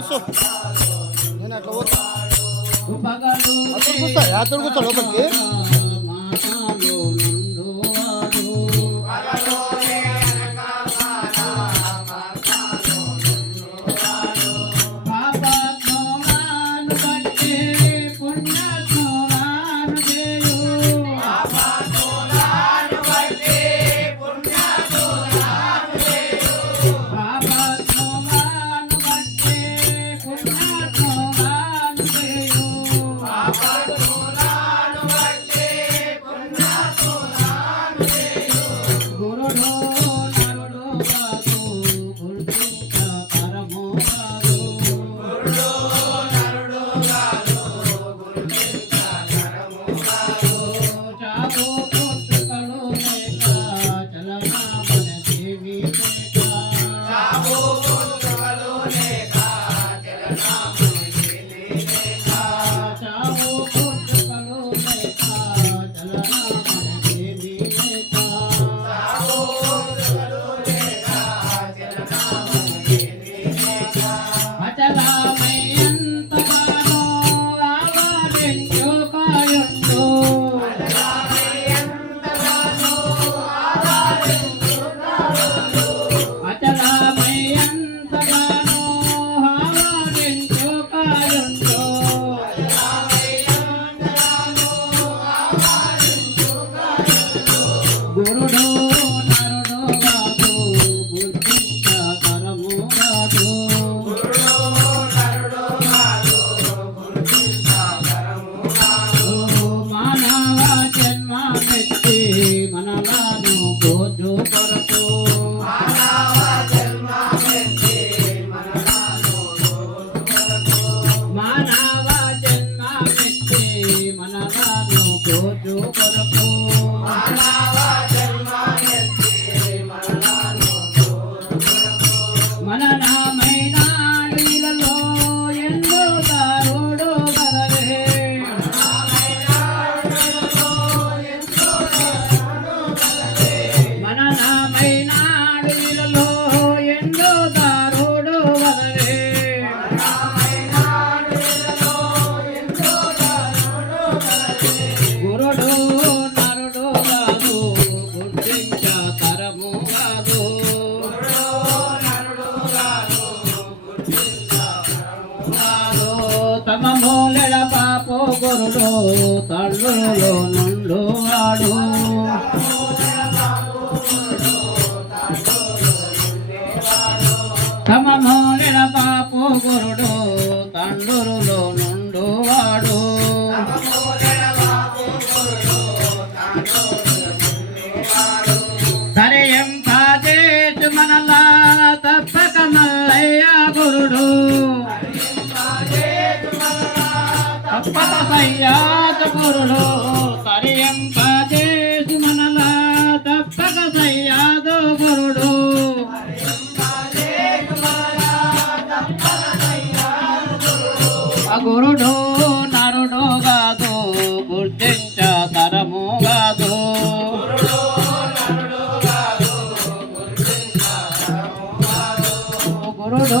కూర్చో. నేను అట్లా లోపలికి. పుణ్యాలు 冰 తమ మూలల పాపో గొరులో తల్లులో నుండు ఆడు సయ్యాత గురుడు పర్యంపదేశు మనలా తప్పక సయ్యాత గురుడు గురుడు నరుడు కాదు గుర్తించతరము కాదు. గురుడు